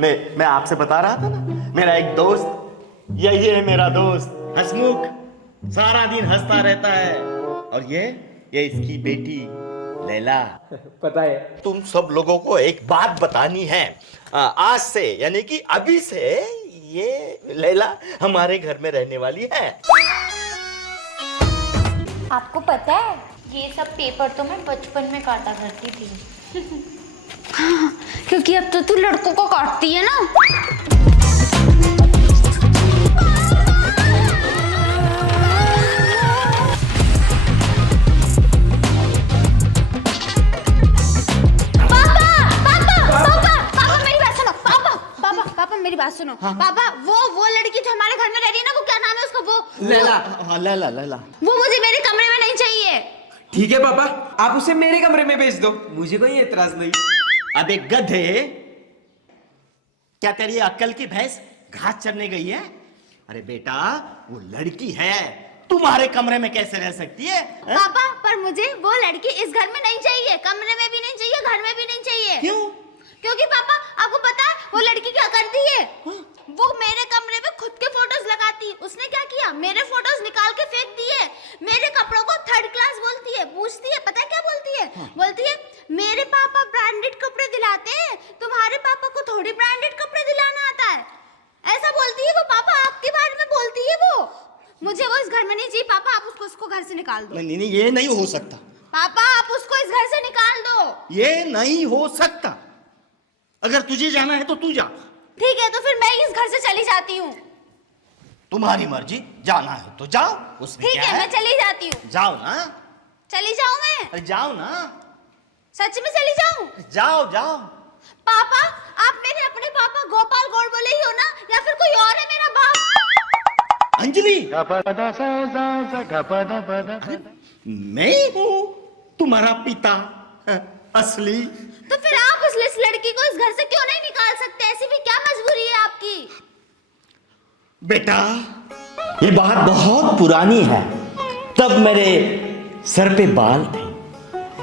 मैं आपसे बता रहा था ना, मेरा एक दोस्त, यही है मेरा दोस्त हसमुख, सारा दिन हंसता रहता है। और ये इसकी बेटी लैला। पता है। तुम सब लोगों को एक बात बतानी है। आज से यानी कि अभी से ये लैला हमारे घर में रहने वाली है। आपको पता है ये सब पेपर तो मैं बचपन में काटा करती थी। हाँ, क्योंकि अब तो तू लड़कों को काटती है ना। मेरी बात सुनो। हाँ। पापा वो लड़की जो हमारे घर में रह रही है ना, वो क्या नाम है उसका? वो लैला। हाँ, लैला। वो मुझे मेरे कमरे में नहीं चाहिए। ठीक है पापा, आप उसे मेरे कमरे में भेज दो, मुझे कोई एतराज नहीं। अबे गधे, क्या तेरी अक्ल की भैंस घास चरने गई है? अरे बेटा, वो लड़की है, तुम्हारे कमरे में कैसे रह सकती है? पापा, पर मुझे वो लड़की इस घर में नहीं चाहिए, कमरे में भी नहीं चाहिए, घर में भी नहीं चाहिए। क्यों? क्योंकि पापा, आपको पता है वो लड़की क्या करती है? वो मेरे कमरे में खुद के फोटोज लगाती है। उसने क्या किया, मेरे फोटोज निकाल के फेंक दिए। मेरे कपड़ों को थर्ड क्लास बोलती है, पूछती है, पता है क्या बोलती है? बोलती है मेरे पापा ब्रांडेड कपड़े दिलाते हैं, तुम्हारे पापा को थोड़ी ब्रांडेड कपड़े दिलाना आता है। ऐसा बोलती है वो। पापा, आपके बारे में बोलती है वो। मुझे वो इस घर में नहीं चाहिए। पापा, आप उसको घर से निकाल दो। नहीं, ये नहीं हो सकता। पापा, आप उसको इस घर से निकाल दो। ये नहीं हो सकता। अगर तुझे जाना है तो तू जा। ठीक है, तो फिर मैं इस घर से चली जाती हूँ। तुम्हारी मर्जी, जाना है तो जाओ, उसमें ठीक क्या है, है? मैं चली जाती हूँ। जाओ ना। चली जाऊँ मैं? अरे जाओ ना। सच में चली जाऊँ? जाओ। पापा, आप मेरे अपने पापा गोपाल गौड़ बोले ही हो ना, या फिर कोई और है मेरा बाप? अंजलि, मैं हूँ तुम्हारा पिता असली। तो फिर आप उस लड़की को इस घर से क्यों नहीं निकाल सकते? ऐसी भी क्या मजबूरी है आपकी? बेटा, ये बात बहुत पुरानी है। तब मेरे सर पे बाल थे।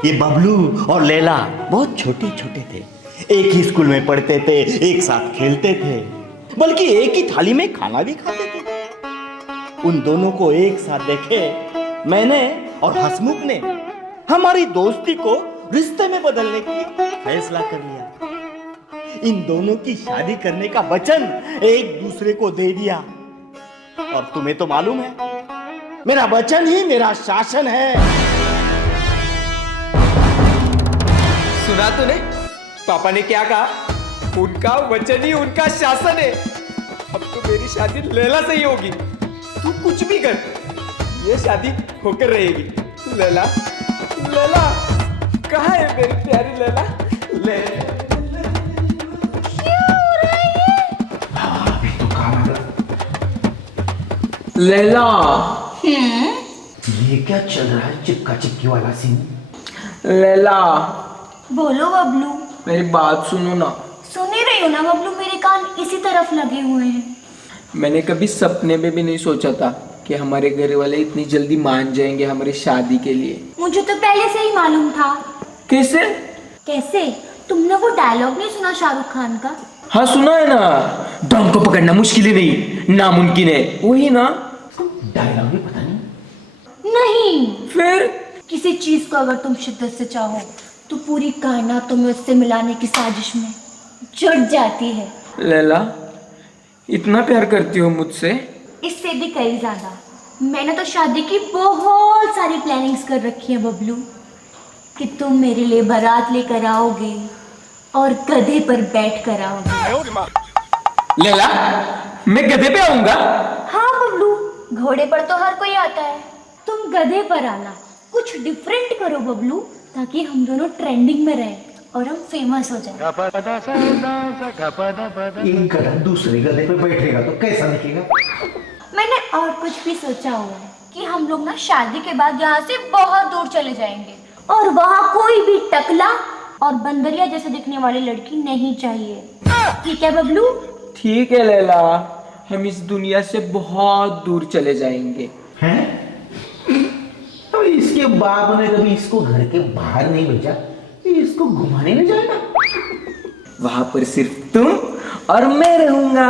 ये बबलू और लैला बहुत छोटे छोटे थे, एक ही स्कूल में पढ़ते थे, एक साथ खेलते थे, बल्कि एक ही थाली में खाना भी खाते थे। उन दोनों को एक साथ देखे मैंने और हसमुख ने हमारी दोस्ती को रिश्ते में बदलने की फैसला कर लिया। इन दोनों की शादी करने का वचन एक दूसरे को दे दिया। और तुम्हें तो मालूम है, मेरा वचन ही मेरा शासन है। सुना तूने पापा ने क्या कहा? उनका वचन ही उनका शासन है। अब तो मेरी शादी लैला से ही होगी। तू कुछ भी कर, ये शादी होकर रहेगी। लैला, कहाँ है मेरी प्यारी लैला? लैला, ये क्या चल रहा है, चिपका चिपकी वाला सीन? लैला, बोलो बबलू। मेरी बात सुनो ना। सुन ही रही हो ना बबलू, मेरे कान इसी तरफ लगे हुए हैं। मैंने कभी सपने में भी नहीं सोचा था कि हमारे घर वाले इतनी जल्दी मान जाएंगे हमारी शादी के लिए। मुझे तो पहले से ही मालूम था। कैसे? तुमने वो डायलॉग नहीं सुना शाहरुख खान का? हाँ सुना है ना, दम को पकड़ना मुश्किल ही नहीं, नामुमकिन है, वही ना। डायलॉग भी पता नहीं। नहीं, फिर किसी चीज को अगर तुम शिद्दत से चाहो तो पूरी कायनात तुम्हें उससे मिलाने की साजिश में जुट जाती है। लैला, इतना प्यार करती हो मुझसे? इससे भी कई ज्यादा। मैंने तो शादी की बहुत सारी प्लानिंग्स कर रखी है बबलू, कि तुम मेरे लिए बारात लेकर आओगे और गधे पर बैठ कर आओगे। लैला, मैं गधे पे आऊंगा? हाँ बबलू, घोड़े पर तो हर कोई आता है, तुम गधे पर आना। कुछ डिफरेंट करो बबलू, ताकि हम दोनों ट्रेंडिंग में रहें और हम फेमस हो जाएं। एक गधा दूसरे गधे पे बैठेगा तो कैसा दिखेगा? मैंने और कुछ भी सोचा हुआ है कि हम लोग ना शादी के बाद यहाँ से बहुत दूर चले जाएंगे और वहाँ कोई भी टकला और बंदरिया जैसे दिखने वाली लड़की नहीं चाहिए। ठीक है बबलू? ठीक है लैला, हम इस दुनिया से बहुत दूर चले जाएंगे। हैं? तो इसके बाप ने कभी इसको घर के बाहर नहीं भेजा, इसको घुमाने ले जाएगा? वहां पर सिर्फ तुम और मैं रहूंगा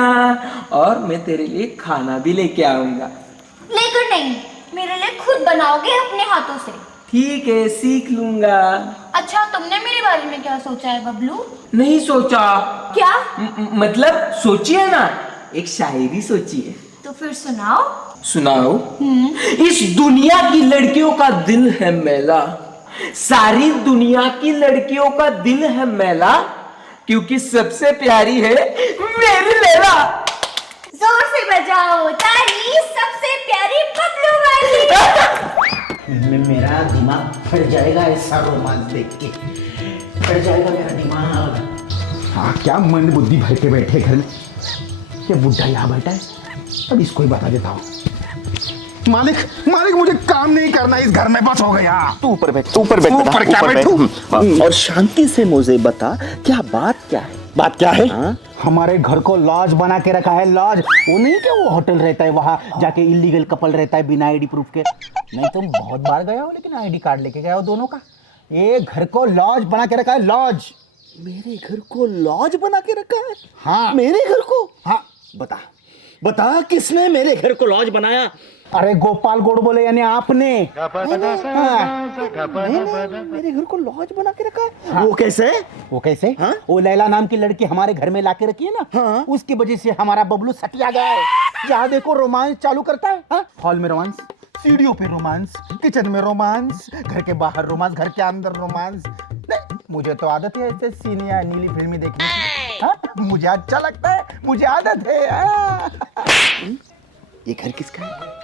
और मैं तेरे लिए खाना भी लेके आऊंगा। लेकर नहीं, मेरे लिए खुद बनाओगे अपने हाथों से। ठीक है, सीख लूंगा। अच्छा, तुमने मेरे बारे में क्या सोचा है बबलू? नहीं सोचा। क्या? मतलब सोची है ना, एक शायरी सोची है। तो फिर सुनाओ। सुनाओ। इस दुनिया की लड़कियों का दिल है मैला, सारी दुनिया की लड़कियों का दिल है मैला, क्योंकि सबसे प्यारी है मेरी लैला। जोर से बजाओ ताली, सबसे प्यारी बबलू वाली। मेरा दिमाग फट जाएगा ऐसा रोमांस देख के, फट जाएगा मेरा दिमाग। हाँ, क्या मन बुद्धि भर के बैठे घर में। ये बुढ़ा यहाँ बैठा है, अब इसको ही बता देता हूँ। मालिक मालिक, मुझे काम नहीं करना इस घर में, बस हो गया। तू ऊपर बैठ, तू ऊपर बैठ बेटा, ऊपर क्या ऊपर बैठ। बैठूं? और शांति से मुझे बता, क्या बात क्या है? बात क्या है? हाँ? हमारे घर को लॉज बना के रखा है, लॉज। वो नहीं क्या, वो होटल रहता है, वहाँ जाके इलीगल कपल रहता है बिना आईडी प्रूफ के। नहीं, तुम बहुत बार गए हो, लेकिन आईडी कार्ड लेके गए हो दोनों का। ये घर को लॉज बना के रखा है, लॉज। मेरे घर को लॉज बना के रखा है? हाँ। मेरे घर को? हाँ। बता बता, किसने मेरे घर को लॉज बनाया? अरे गोपाल गोड़ बोले, यानी आपने। हाँ। मेरे घर को लॉज बना के रखा है? हाँ। वो कैसे? वो कैसे? हाँ? वो लैला नाम की लड़की हमारे घर में लाके रखी है ना, हाँ। उसकी वजह से हमारा बबलू सटिया गया है। जहाँ देखो रोमांस चालू करता है। हाँ? हॉल में रोमांस, सीढ़ियों पे रोमांस, किचन में रोमांस, घर के बाहर रोमांस, घर के अंदर रोमांस। नहीं, मुझे तो आदत है ऐसे सीन या नीली फिल्में देखने की। हाँ? मुझे अच्छा लगता है, मुझे आदत है। हाँ? ये घर किसका है?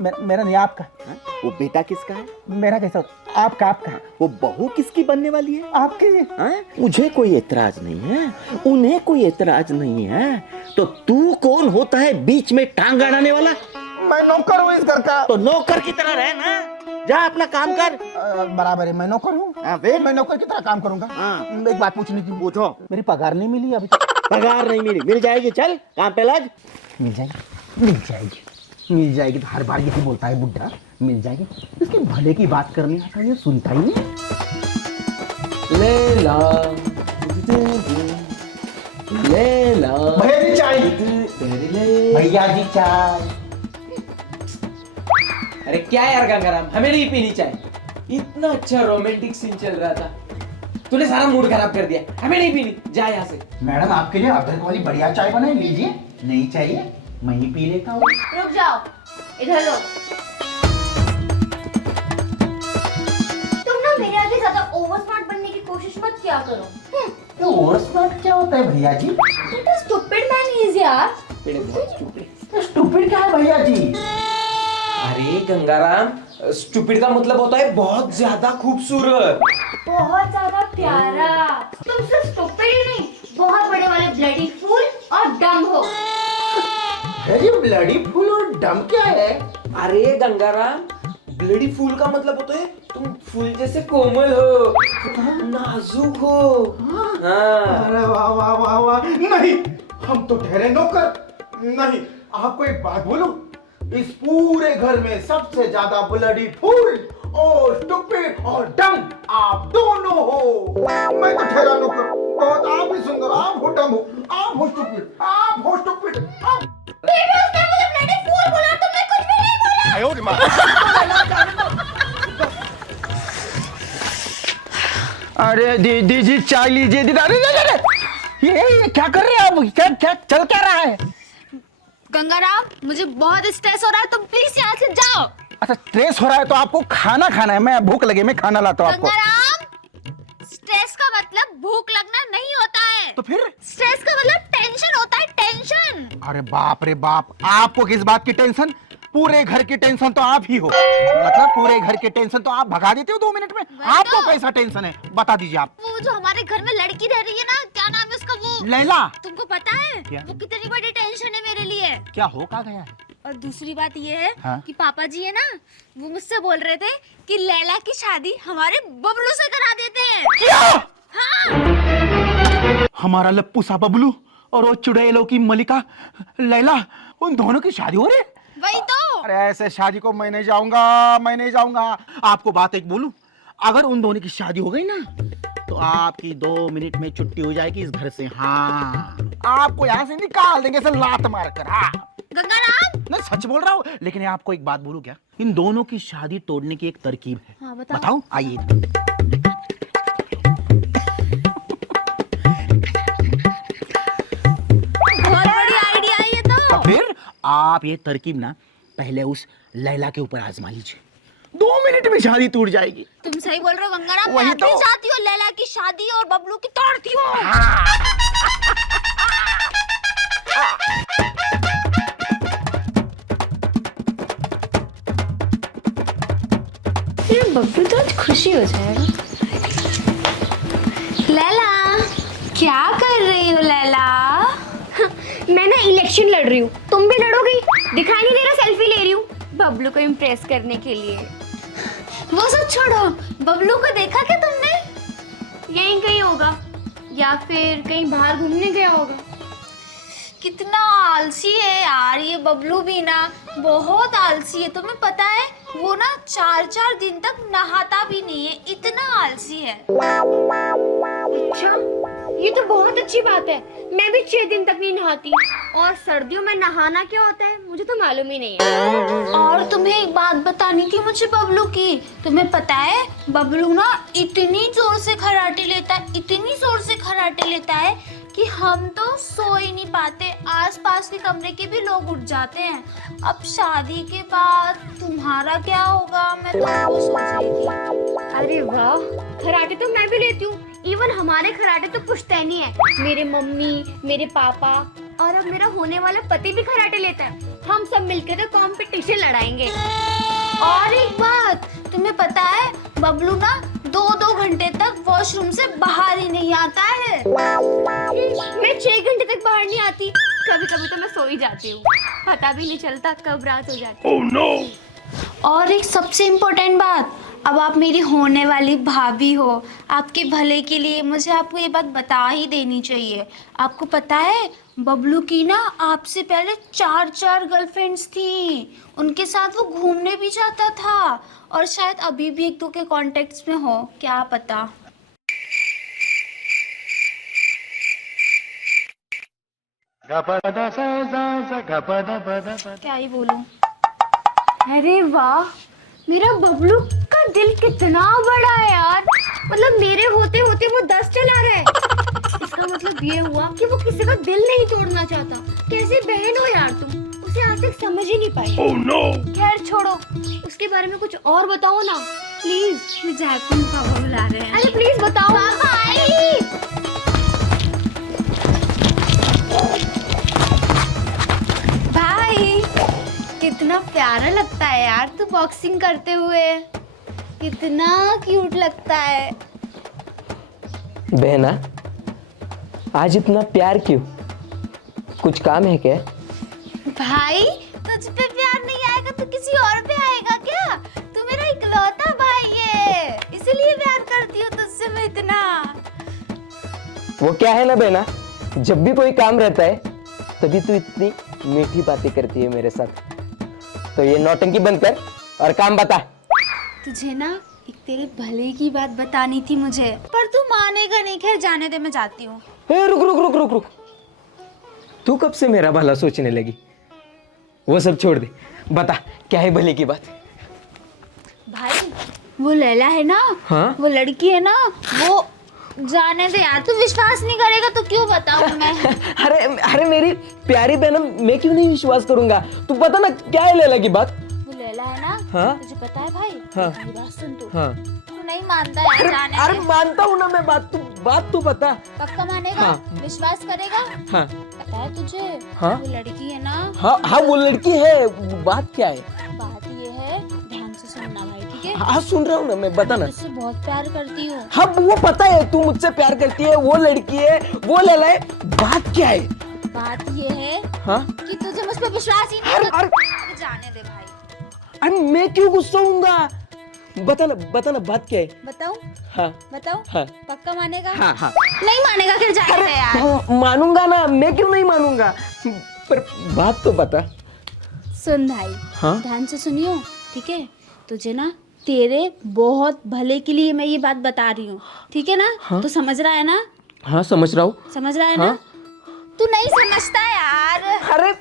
मेरा नहीं, आपका। हाँ? वो बेटा किसका है? मेरा कैसा? आपका। आपका। वो बहू किसकी बनने वाली है? आपके। हाँ? मुझे कोई एतराज नहीं है, उन्हें कोई एतराज नहीं है, तो तू कौन होता है बीच में टांग अड़ाने वाला? मैं नौकर हूँ इस घर का। तो नौकर की तरह रह ना, जा अपना काम कर। बराबर है, मैं नौकर हूँ। हाँ, फिर? मैं नौकर की तरह काम करूंगा। हाँ। एक बात पूछनी थी। पूछो। मेरी पगार नहीं मिली अभी तक। पगार नहीं मिली? मिल जाएगी, चल काम पे लग। मिल जाएगी, मिल जाएगी, मिल जाएगी। तो हर बार यही बोलता है बुड्ढा, मिल जाएगी। इसके भले की बात करने आता है, ये सुनता ही नहीं। लैला लैला, भैया जी चाय। तेरी लैला। भैया जी चाय। अरे क्या यार गंगाराम, हमें नहीं पीनी चाय। इतना अच्छा रोमांटिक सीन चल रहा था, तूने सारा मूड खराब कर दिया। हमें नहीं पीनी, जा यहाँ से। मैडम, आपके लिए अदरक वाली बढ़िया चाय बनाई, लीजिए। नहीं चाहिए, मैं ही पी लेता हूँ। रुक जाओ, इधर लो। तुम ना मेरे आगे ज्यादा ओवर स्मार्ट बनने की कोशिश मत किया करो। तो ओवर स्मार्ट क्या होता है भैया जी? What a stupid man he is यार। स्टूपिड क्या है भैया जी? अरे गंगाराम, स्टूपिड का मतलब होता है बहुत ज्यादा खूबसूरत, बहुत ज्यादा प्यारा। तुम सिर्फ स्टूपिड ही नहीं, बहुत बड़े वाले ब्लडी फूल और डम हो। अरे ब्लडी फूल और डम क्या है? अरे गंगाराम, ब्लडी फूल का मतलब होता है तुम फूल जैसे कोमल हो, नाजुक हो। हाँ। अरे वाह वाह वाह वाह। नहीं, हम तो ठहरे नौकर। नहीं, आपको एक बात बोलूं, इस पूरे घर में सबसे ज्यादा ब्लडी फूल और स्टूपिड और डम आप दोनों हो। मैं तो ठहरा नौकर, बहुत आप ही सुंदर, आप हो डम हो, आप हो स्टूपिड, आप हो स्टूपिड, आप। बेबी, उसने मुझे ब्लडी फूल बोला, तुमने कुछ भी नहीं बोला। अरे दीदी जी चाय लीजिए। दीदी, अरे अरे ये क्या कर रहे हैं आप? क्या क्या चल क्या रहा है? गंगाराम, मुझे बहुत स्ट्रेस हो रहा है, तुम प्लीज यहाँ से जाओ। अच्छा, स्ट्रेस हो रहा है तो आपको खाना खाना है। मैं भूख लगे, मैं खाना लाता हूँ आपको। गंगाराम, स्ट्रेस का मतलब भूख लगना नहीं होता है। तो फिर? स्ट्रेस का मतलब टेंशन होता है, टेंशन। अरे बाप रे बाप, आपको किस बात की टेंशन? पूरे घर की टेंशन तो आप ही हो। मतलब पूरे घर की टेंशन तो आप भगा देते हो 2 मिनट में। आपको कैसा टेंशन है, बता दीजिए आप। वो जो हमारे घर में लड़की रह रही है ना, क्या नाम है उसका? वो लैला। तुमको पता है क्या? वो कितनी बड़ी टेंशन है मेरे लिए। क्या हो का गया है? और दूसरी बात ये है हाँ? कि पापा जी है ना, वो मुझसे बोल रहे थे कि लैला की शादी हमारे बबलू से करा देते हैं। क्या? हाँ। हमारा लप्पू सा बबलू और वो चुड़ैलों की मलिका लैला, उन दोनों की शादी हो रही है? वही तो। अरे ऐसे शादी को मैं नहीं जाऊंगा, मैं नहीं जाऊंगा। आपको बात एक बोलूं, अगर उन दोनों की शादी हो गई ना, तो आपकी 2 मिनट में छुट्टी हो जाएगी इस घर से। हाँ, आपको यहाँ से निकाल देंगे, ऐसे लात मार कर। हाँ गंगाराम, मैं सच बोल रहा हूँ, लेकिन आपको एक बात बोलूं क्या, इन दोनों की शादी तोड़ने की एक तरकीब है। हाँ, बताओ। बताऊं? आइए। बहुत बड़ी आइडिया है ये तो। फिर आप ये तरकीब ना पहले उस लैला के ऊपर आजमा लीजिए, 2 मिनट में शादी टूट जाएगी। तुम सही बोल रहे हो गंगाराम, वही मैं तो। भी चाहती हूँ लैला की शादी और बबलू की तोड़ती हूँ। फिर बबलू तो आज खुशी हो जाएगा। लैला, क्या कर रही हो लैला? मैं ना इलेक्शन लड़ रही हूँ, तुम भी लड़ोगी? दिखाई नहीं दे रहा, सेल्फी ले रही हूँ बबलू को इम्प्रेस करने के लिए। वो सब छोड़ो, बबलू को देखा क्या तुमने? यहीं कहीं होगा या फिर कहीं बाहर घूमने गया होगा। कितना आलसी है यार ये बबलू भी ना, बहुत आलसी है। तुम्हें पता है वो ना 4-4 दिन तक नहाता भी नहीं है, इतना आलसी है। अच्छा, ये तो बहुत अच्छी बात है। मैं भी 6 दिन तक नहीं नहाती, और सर्दियों में नहाना क्या होता है मुझे तो मालूम ही नहीं है। और तुम्हें एक बात बतानी थी मुझे बबलू की। तुम्हें पता है बबलू ना इतनी जोर से खर्राटे लेता है, इतनी जोर से खर्राटे लेता है कि हम तो सो ही नहीं पाते, आसपास के कमरे के भी लोग उठ जाते हैं। अब शादी के बाद तुम्हारा क्या होगा, मैं तो वो सोच रही थी। अरे वाह, खराटे तो मैं भी लेती हूँ। इवन हमारे खराटे तो पुश्तैनी है। मेरे मम्मी, मेरे पापा और अब मेरा होने वाला पति भी खराटे लेता है। हम सब मिलकर तो कंपटीशन लड़ाएंगे। और एक बात, तुम्हें पता है बबलू ना 2-2 घंटे तक वॉशरूम से बाहर ही नहीं आता है। मैं 6 घंटे तक बाहर नहीं आती, कभी कभी तो मैं सो ही जाती हूँ, पता भी नहीं चलता कब रात हो जाती है। Oh, no! और एक सबसे इम्पोर्टेंट बात, अब आप मेरी होने वाली भाभी हो, आपके भले के लिए मुझे आपको ये बात बता ही देनी चाहिए। आपको पता है बबलू की ना आपसे पहले 4-4 गर्लफ्रेंड्स थी, उनके साथ वो घूमने भी जाता था, और शायद अभी भी 1-2 के कॉन्टेक्ट्स में हो, क्या पता। क्या ही बोलूं। अरे वाह, मेरा बबलू का दिल कितना बड़ा है यार। मतलब मेरे होते होते वो 10 चला रहा है। इसका मतलब ये हुआ कि वो किसी का दिल नहीं तोड़ना चाहता। कैसे बहन हो यार तुम, उसे आज तक समझ ही नहीं पाई। Oh, no! खैर छोड़ो, उसके बारे में कुछ और बताओ ना प्लीज। जैकुन पापा बुला रहे हैं। अरे प्लीज बताओ। पापा आई। भाई कितना प्यारा लगता है यार तू बॉक्सिंग करते हुए, कितना क्यूट लगता है। बहना, आज इतना प्यार क्यों? कुछ काम है क्या? भाई तुझ पे प्यार नहीं आएगा तो किसी और पे आएगा क्या? तू मेरा इकलौता भाई है, इसीलिए प्यार करती हूँ तुझसे मैं इतना। वो क्या है ना बहना, जब भी कोई काम रहता है तभी तू इतनी मीठी बातें करती है मेरे साथ। तो ये नौटंकी बंद कर और काम बता। तुझे ना एक तेरे भले की बात बतानी थी मुझे, पर तू मानेगा नहीं। खैर जाने दे, मैं जाती हूँ। रुक रुक रुक रुक रुक, तू कब से मेरा भला सोचने लगी? वो सब छोड़ दे, बता क्या है भले की बात? भाई वो लैला है ना, हाँ? वो लड़की है ना, वो जाने दे यार, तू विश्वास नहीं करेगा तो क्यों बताऊं मैं। अरे अरे मेरी प्यारी बहन, मैं क्यों नहीं विश्वास करूंगा? तू पता ना क्या है लैला की बात? वो लैला है ना, हाँ? तुझे पता है भाई? हाँ? मेरी बात सुन तू। हाँ? तू नहीं मानता यार, जाने अरे दे। मानता हूँ ना मैं, बात तू बता। पक्का मानेगा? हाँ। विश्वास करेगा? हाँ? पता है तुझे हाँ? वो लड़की है ना, हाँ हाँ वो लड़की है, बात क्या है? बात ये है, ध्यान से सुनना भाई, ठीक है? हाँ सुन रहा हूँ ना मैं, बता ना। तुझसे बहुत प्यार करती हूँ। हाँ वो पता है, तू मुझसे प्यार करती है, वो लड़की है, वो लैला है, बात क्या है? बात ये है हाँ? कि तुझे मुझ पे विश्वास ही नहीं अरे, होता। अरे। अरे जाने दे भाई। अरे मैं क्यों गुस्सा होऊंगा? बता ना बात क्या है? बताऊं? हाँ? बताऊं? हाँ? पक्का मानेगा? हाँ हाँ नहीं मानेगा फिर जाने दे यार। मानूंगा ना, मैं क्यों नहीं मानूंगा, पर बात तो बता। सुन भाई, हाँ? ध्यान से सुनियो, ठीक है? तुझे ना तेरे बहुत भले के लिए मैं ये बात बता रही हूँ, ठीक है ना? तो समझ रहा है ना? हाँ समझ रहा हूँ। समझ रहा है ना? तू नहीं समझता यार। अरे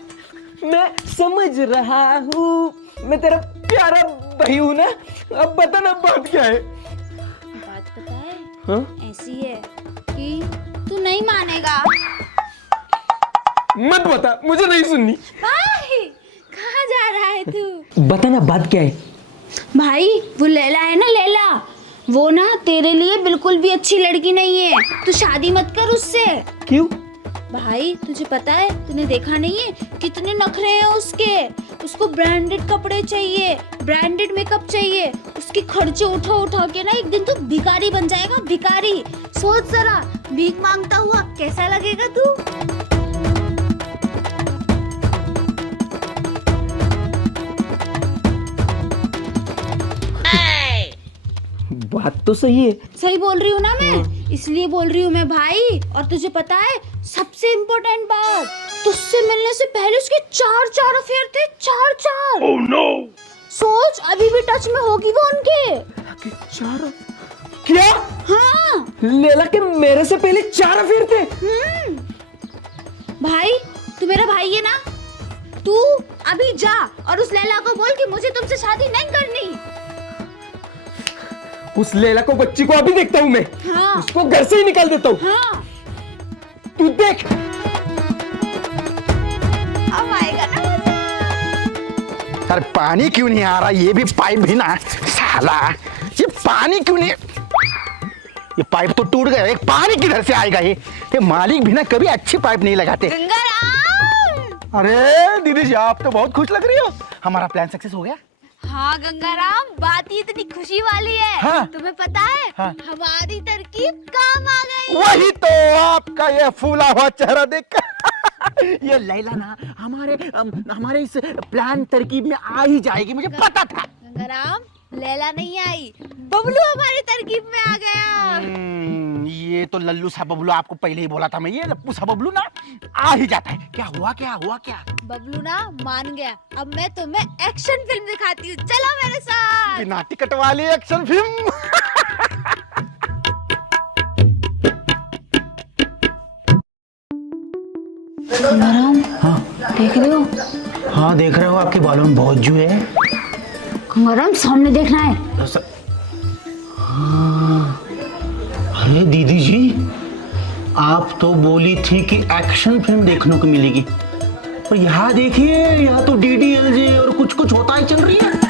मैं समझ रहा हूँ, मैं तेरा प्यारा भाई हूँ ना। अब बता ना बात क्या है। बात पता है? हाँ? ऐसी है कि तू नहीं मानेगा। मत बता, मुझे नहीं सुननी। भाई कहाँ जा रहा है तू? बता ना बात क्या है। भाई वो लैला है ना, लैला, वो ना तेरे लिए बिल्कुल भी अच्छी लड़की नहीं है। तू शादी मत कर उससे। क्यों? भाई तुझे पता है, तूने देखा नहीं है कितने नखरे हैं उसके। उसको ब्रांडेड कपड़े चाहिए, ब्रांडेड मेकअप चाहिए। उसके खर्चे उठा उठा के ना एक दिन तू भिखारी बन जाएगा, भिखारी। सोच जरा, भीख मांगता हुआ कैसा लगेगा तू? बात तो सही है। सही बोल रही हूँ ना मैं, इसलिए बोल रही हूँ मैं भाई। और तुझे पता है सबसे इम्पोर्टेंट बात, तुझसे मिलने से पहले उसके 4 अफेयर थे, 4। Oh no. सोच, अभी भी टच में होगी वो उनके। चार? क्या? हाँ लैला के मेरे से पहले 4 अफेयर थे? भाई, तू मेरा भाई है ना, तू अभी जा और उस लैला को बोल कि मुझे तुमसे शादी नहीं करनी। उस लैला को, बच्ची को अभी देखता हूँ मैं। हाँ। उसको घर से ही निकाल देता हूँ। हाँ तू देख। अब आएगा ना मजा। अरे पानी क्यों नहीं आ रहा? ये भी पाइप भी ना, साला ये पानी क्यों नहीं? ये पाइप तो टूट गया, एक पानी किधर से आएगा? ये मालिक भी ना कभी अच्छी पाइप नहीं लगाते। गंगाराम। अरे दीदी जी, आप तो बहुत खुश लग रही हो। हमारा प्लान सक्सेस हो गया। हाँ गंगाराम, बात ही इतनी खुशी वाली है। हाँ। तुम्हें पता है, हाँ। हमारी तरकीब काम आ गई। वही तो, आपका ये फूला हुआ चेहरा देखकर ये लैला ना हमारे इस प्लान तरकीब में आ ही जाएगी, मुझे पता था। गंगाराम, लैला नहीं आई, बबलू हमारी तरकीब में आ गया। ये तो लल्लू सा बबलू, आपको पहले ही बोला था मैं, ये लप्पू सा बबलू ना आ ही जाता है। क्या हुआ क्या? बबलू ना मान गया। अब मैं तुम्हें एक्शन फिल्म दिखाती हूँ, चलो मेरे साथ। बिना टिकट वाली एक्शन फिल्म। गंगाराम, हाँ देख रहे हो? हाँ देख रहे हो, आपके बालों में बहुत जू है। गंगाराम सामने देखना है। अरे दीदी जी, आप तो बोली थी कि एक्शन फिल्म देखने को मिलेगी, पर यहाँ देखिए, यहाँ तो DDLJ और कुछ होता ही चल रही है।